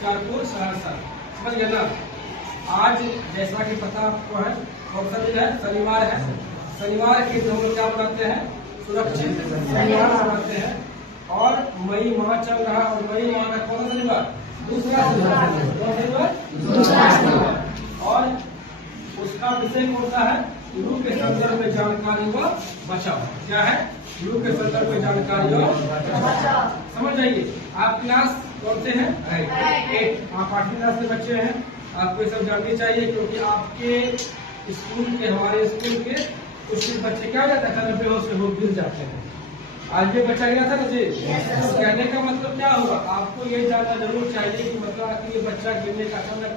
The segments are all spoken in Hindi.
चारपुर सहरसा। समझ गए ना। आज जैसा कि पता आपको है कौन सा दिन है, शनिवार है। शनिवार के दिन हम लोग क्या बनाते हैं, सुरक्षित शनिवार बनाते हैं। और मई माह चल रहा है और मई माह का कौन सा शनिवार, दूसरा शनिवार। और उसका विषय कौन सा है, लू के संदर्भ में जानकारी व बचाव। क्या है, लू के संदर्भ में जानकारी व बचाव। समझ जाइए। आप क्लास कौन से हैं, 8। आप 8वीं क्लास के बच्चे हैं। आपको ये सब जाननी चाहिए क्योंकि आपके स्कूल के, हमारे स्कूल के कुछ बच्चे क्या जाता है, बेहोश हो गिर जाते हैं। आज भी बच्चा गया था ना जी। तो कहने का मतलब क्या हुआ, आपको ये जानना जरूर चाहिए कि मतलब कि ये बच्चा गिरने का अचानक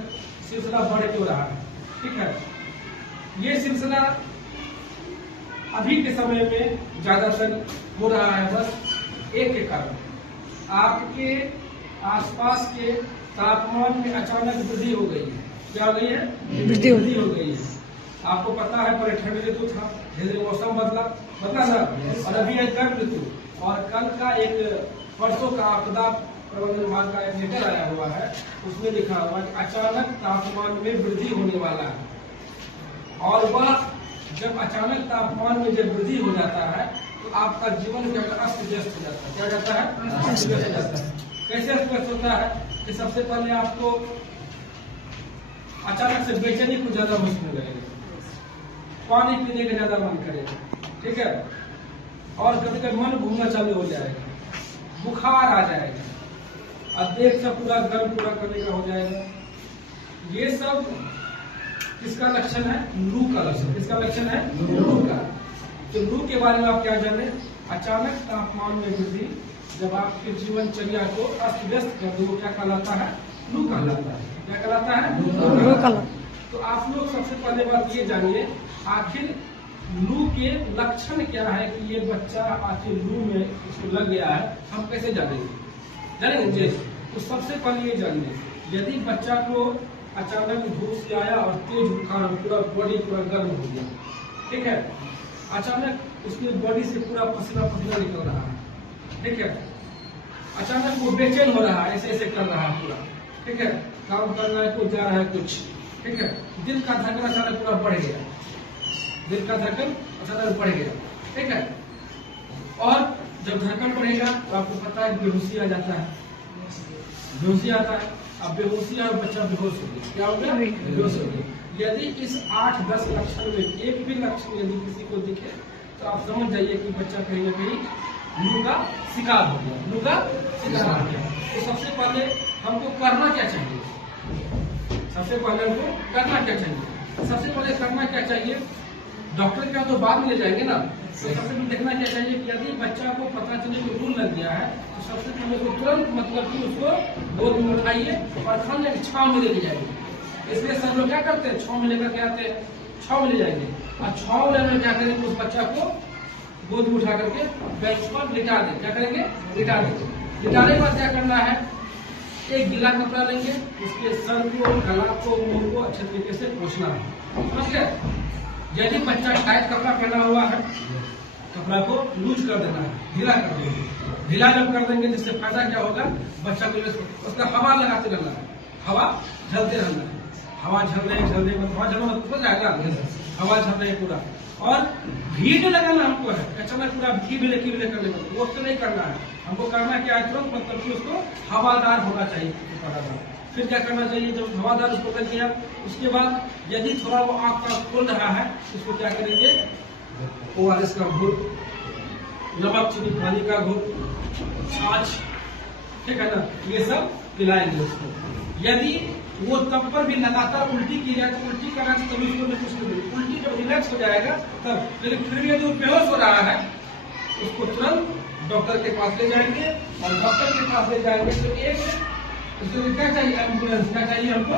सिलसिला बढ़ क्यों रहा है। ठीक है, ये सिलसिला अभी के समय में ज्यादातर हो रहा है बस एक के कारण, आपके आसपास के तापमान में अचानक वृद्धि हो गई है। क्या हो गई है, वृद्धि हो गई है। आपको पता है पहले ठंड ऋतु था, धीरे मौसम बदला ना, और अभी है गर्म ऋतु। और कल का एक परसों का आपदा प्रबंधन विभाग का एक लेटर आया हुआ है, उसमें लिखा हुआ कि अचानक तापमान में वृद्धि होने वाला है। और वह जब अचानक तापमान में जब वृद्धि हो जाता है तो आपका जीवन क्या अस्त व्यस्त हो जाता है। क्या जाता है, अस्त व्यस्त हो जाता है। कैसे अस्त व्यस्त होता है कि सबसे पहले आपको अचानक से बेचैनी कुछ ज्यादा महसूस होने लगेगा, पानी पीने का ज्यादा मन करेगा। ठीक है, और कभी कभी मन घूमना चालू हो जाएगा, बुखार आ जाएगा, और देख सब पूरा गर्म पूरा करने का हो जाएगा। ये सब किसका लक्षण है, लू का लक्षण। किसका लक्षण है, लू का। तो लू के बारे में आप क्या जाने, अचानक तापमान में वृद्धि जब आपके जीवनचर्या को अस्त व्यस्त कर दे, वो क्या कहलाता है, लू कहलाता है। क्या कहलाता है, लू कहलाता। तो आप लोग सबसे पहले बात ये जानिए, आखिर लू के लक्षण क्या है कि ये बच्चा आखिर लू में इसको लग गया है, हम कैसे जानेंगे। तो सबसे पहले ये जानिए, यदि बच्चा को अचानक धूप से आया और तेज बुखार, पूरा बॉडी पूरा गर्म हो गया, ठीक है, अचानक उसकी बॉडी से पूरा पसीना निकल रहा है, ठीक है, अचानक वो बेचैन हो रहा है, ऐसे ऐसे कर रहा है पूरा, ठीक है, काम कर रहा है, कुछ जा रहा है कुछ, ठीक है, दिल का धड़कन अचानक पूरा बढ़ गया, दिल का धड़कन अचानक बढ़ गया, ठीक है। और जब धड़कन बढ़ेगा तो आपको पता है बेहोशी आ जाता है, बेहोशी आता है। अब बेहोशी और बच्चा बेहोश हो गया, क्या हो गया, बेहोश हो गया। यदि इस 8-10 लक्षण में एक भी लक्षण यदि किसी को दिखे तो आप समझ जाइए कि बच्चा कहीं ना कहीं लू का शिकार हो गया, लू का शिकार हो गया। तो सबसे पहले हमको करना क्या चाहिए, सबसे पहले हमको करना क्या चाहिए, सबसे पहले करना क्या चाहिए, डॉक्टर का तो बाद में ले जाएंगे ना। तो सबसे पहले देखना क्या चाहिए कि यदि बच्चा को पता चले कि लू लग गया है तो सबसे पहले उसको तुरंत मतलब कि उसको गोद में उठाइए और खान लेकर छाव में लेके जाएंगे। इसलिए सब लोग क्या करते हैं, छाव में लेकर के आते हैं, छाव में ले जाएंगे, और छाव लेने में क्या करेंगे, उस बच्चा को गोद में उठा करके बेंच पर लिटा दें। क्या करेंगे, लिटा देंगे। लिटाने के बाद क्या करना है, एक गीला कपड़ा लेंगे, उसके सर को, गला को, मुंह को अच्छे तरीके से पोंछना है, समझ गए। यदि बच्चा टाइट कपड़ा पहना हुआ है, कपड़ा को लूज कर देना है, ढीला कर देंगे। ढीला जब कर देंगे जिससे फायदा क्या होगा, बच्चा को उसका हवा लगाते रहना है, हवा झलते रहना है, हवा झल रहे हवा झलना हो जाएगा, हवा झल रही पूरा। और भीड़ लगाना हमको है, अचानक पूरा भीड़ करने का वो तो नहीं करना है, हमको करना क्या है, तुरंत मतलब कि उसको हवादार होना चाहिए। फिर क्या करना चाहिए, जब हवादार उसको कर दिया उसके बाद यदि थोड़ा वो आँख का खोल रहा है उसको क्या करेंगे, ORS का घोल, नमक चीनी पानी का घोल, छाछ, ठीक है ना, ये सब पिलाएंगे उसको। यदि वो तब पर भी लगातार उल्टी की जाए तो उल्टी करना से तभी उसको कुछ नहीं, उल्टी जब रिलैक्स हो जाएगा तब। लेकिन फिर भी यदि वो बेहोश हो रहा है उसको तुरंत डॉक्टर के पास ले जाएंगे, और डॉक्टर के पास ले जाएंगे तो एक उसको क्या चाहिए, एम्बुलेंस। क्या चाहिए हमको,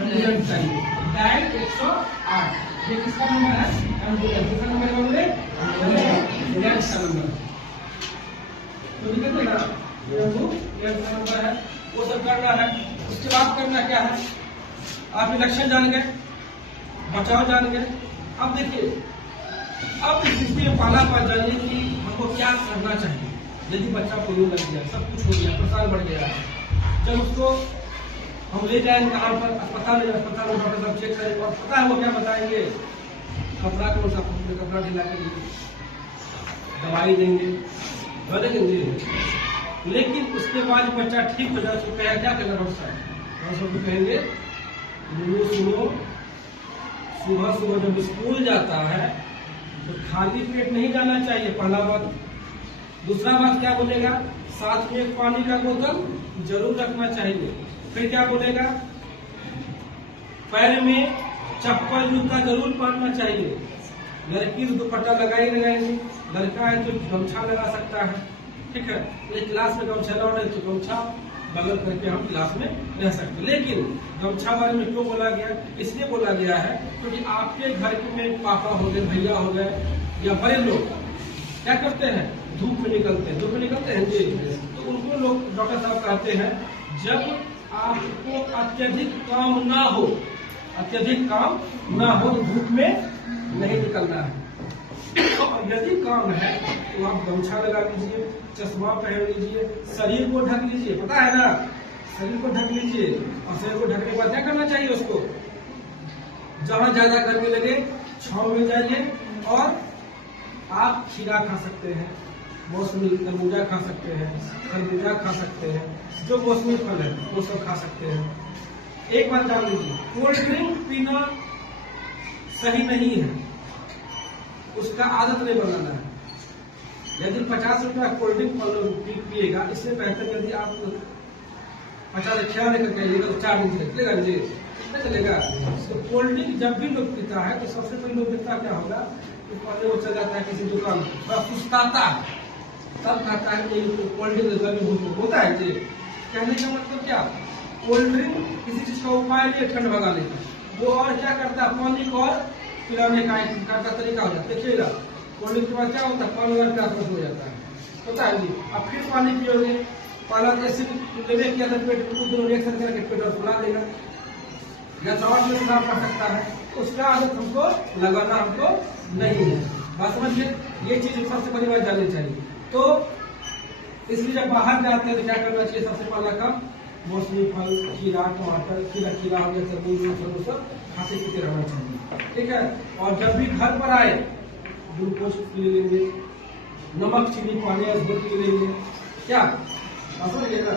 एम्बुलेंस चाहिए। डायल 108, ये किसका नंबर है, एम्बुलेंस। किसका नंबर है, एम्बुलेंस का नंबर। तो निकल ना, एम्बुलेंस का नंबर है, वो सब करना है। उसके बाद करना क्या है, आप लक्षण जान गए, बचाव जान गए। अब देखिए, अब स्थिति में पहला बात जानिए कि हमको क्या करना चाहिए। यदि बच्चा को लू लग गया, सब कुछ हो गया, प्रसार बढ़ गया, जब उसको हम ले जाएंगे कहाँ पर, अस्पताल में डॉक्टर साहब चेक करेंगे और पता है वो क्या बताएंगे, कपड़ा कौन सा कपड़ा ढीला करेंगे, दवाई देंगे, देंगे। लेकिन उसके बाद बच्चा ठीक हो जाए उसको क्या कहेगा डॉक्टर साहब कहेंगे सुनो, सुबह सुबह जब स्कूल जाता है तो खाली पेट नहीं जाना चाहिए, पहला बात। दूसरा बात क्या बोलेगा, साथ में एक पानी का बोतल जरूर रखना चाहिए। फिर क्या बोलेगा, पैर में चप्पल जूता जरूर पहनना चाहिए। लड़की तो दुपट्टा लगाएंगे, लड़का है तो गमछा लगा सकता है, ठीक है। तो क्लास में गमछा लगा रहे तो गमछा बगल करके हम क्लास में रह सकते। लेकिन गमछा बारे में क्यों बोला गया, इसलिए बोला गया है क्योंकि आपके घर में पापा हो गए, भैया हो गए या बड़े लोग क्या करते हैं, धूप में निकलते हैं जी। तो उनको लोग डॉक्टर साहब कहते हैं जब आपको अत्यधिक काम ना हो तो धूप में नहीं निकलना है। और यदि काम है तो आप गमछा लगा लीजिए, चश्मा पहन लीजिए, शरीर को ढक लीजिए, पता है ना, शरीर को ढक लीजिए। और शरीर को ढकने के बाद क्या करना चाहिए, उसको जहां ज्यादा गर्मी लगे छांव में जाइए। और आप खीरा खा सकते हैं, मौसमी तरबूजा खा सकते हैं, खरबूजा खा सकते हैं, जो मौसमी फल है वो सब खा सकते हैं। एक बात जान लीजिए, कोल्ड ड्रिंक पीना सही नहीं है, उसका आदत नहीं बनाना है। यदि 50 रुपया कोल्ड ड्रिंक पिएगा, इससे बेहतर यदि आप 50 ख्याल लेकर कहिएगा तो 4 दिन चलेगा जी, नहीं चलेगा। तो कोल्ड ड्रिंक जब भी लोग पीता है तो सबसे पहले लोग देखता क्या होगा, तो पहले वो चल जाता है किसी दुकान में, सुस्ताता है, तब कहता है कि कोल्ड ड्रिंक गर्मी होता है जी। कहने का मतलब क्या, कोल्ड ड्रिंक किसी चीज का उपाय नहीं है ठंड भगाने का, वो और क्या करता है, पानी को और पिलाने का तरीका हो जाता है। देखिएगा कोल्ड ड्रिंक के बाद क्या होता है, पानी और प्यास हो जाता है, पता है जी। अब फिर पानी पियोगे, पहला एसिड लेवे किया था पेट में, दोनों रिएक्शन करके पेट और फुला देगा या तो और खराब कर सकता है। तो उसका आदत हमको लगाना हमको नहीं है, बात समझिए। ये चीज सबसे बड़ी बात जाननी चाहिए। तो इसलिए जब बाहर जाते हैं तो क्या करना चाहिए, सबसे पहला काम मौसमी फल, खीरा, टमाटर, खीरा हो गया, तरबूज सब खाते पीते रहना चाहिए, ठीक है। और जब भी घर पर आए ग्लूकोज पी लेंगे, नमक चीनी पानी पी लेंगे, क्या समझिएगा,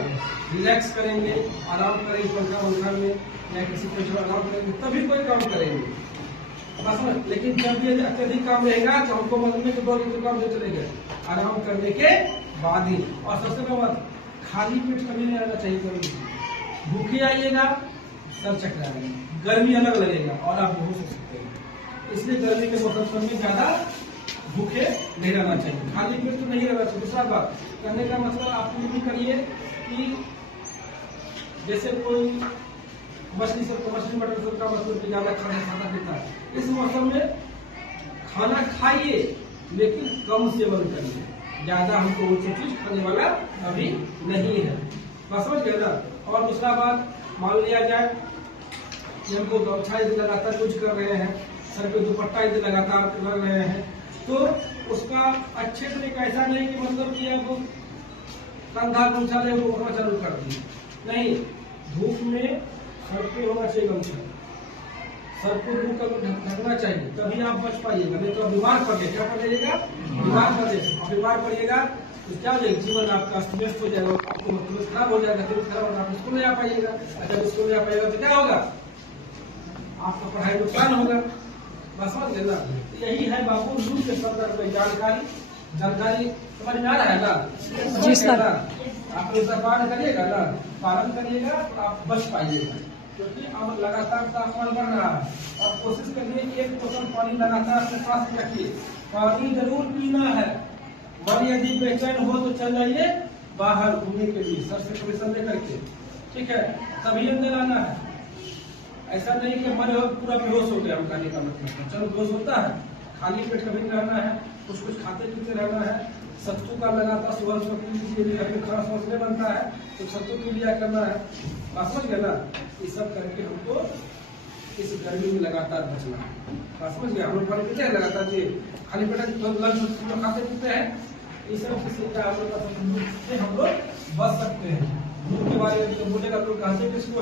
रिलैक्स करेंगे, आराम करेंगे, पंखा में या किसी पर आराम करेंगे, तभी कोई काम करेंगे। लेकिन जब ये अत्यधिक काम रहेगा तो हमको मरने के दौर में काम नहीं चलेगा, आराम करने के बाद ही। और सबसे बड़ी बात, खाली पेट कभी नहीं आना चाहिए। कभी भूखे आइएगा सर चकराएगा, गर्मी अलग लगेगा और आप बेहोश हो सकते हैं। इसलिए गर्मी के मौसम में ज्यादा भूखे नहीं रहना चाहिए, खाली पेट तो नहीं रहना चाहिए। दूसरा बात कहने का मतलब आप ये भी करिए कि जैसे कोई मछली मटन सब का मतलब ज्यादा खाना पीता है, इस मौसम में खाना खाइए लेकिन कम सेवन करिए, ज्यादा हमको ऊंची चीज खाने वाला अभी नहीं है, बस समझ गए ना। और दूसरा बात, मान लिया जाए कि हमको गमछा यदि लगातार यूज कर रहे हैं, सर पे दुपट्टा यदि लगातार कर रहे हैं, तो उसका अच्छे तरीका ऐसा नहीं कि मतलब कि अब कंधा गमछा ले वो होना चालू कर दिए, नहीं। धूप में सर पे होना चाहिए गमछा, सर को ढकना चाहिए, तभी आप बच पाइएगा। नहीं तो बीमार पड़िए, क्या पड़िएगा, बीमार पड़िएगा तो क्या हो जाएगा, जीवन आपका अस्त व्यस्त हो जाएगा, आपको मतलब खराब हो जाएगा, तबीयत खराब होगा, आप स्कूल नहीं आ पाइएगा। अगर स्कूल नहीं आ पाएगा तो क्या होगा, आपका पढ़ाई नुकसान होगा, बस समझ लेना। यही है बाबू रूल के संदर्भ में जानकारी समझ में आ रहा है ना जी सर। आप इसका पालन करिएगा ना, पालन करिएगा तो आप बच पाइएगा, क्योंकि अब लगातार तापमान बढ़ रहा है। और कोशिश करिए 1 बोतल पानी लगातार अपने पास रखिए, पानी जरूर पीना है। मन यदि बेचैन हो तो चल जाइए बाहर घूमने के लिए, सर से परमिशन लेकर के, ठीक है, तभी अंदर आना है। ऐसा नहीं कि मन पूरा बेहोश हो गया, हम कहने का मतलब चलो बेहोश होता है, खाली पेट कभी नहीं रहना है, कुछ खाते पीते रहना है। सत्तू का लगातार सुबह पी लीजिए, फिर खाना समझ में बनता है तो सत्तू पी लिया करना है, बात समझ गया ना। ये सब करके हमको इस गर्मी में लगातार बचना है, बात समझ गया। हम लोग पानी पीते हैं लगातार जी, खाली पेट लंच खाते पीते हैं, ये सब हम लोग बच सकते हैं। धूप के बारे में बोलेगा लोग कहते किसको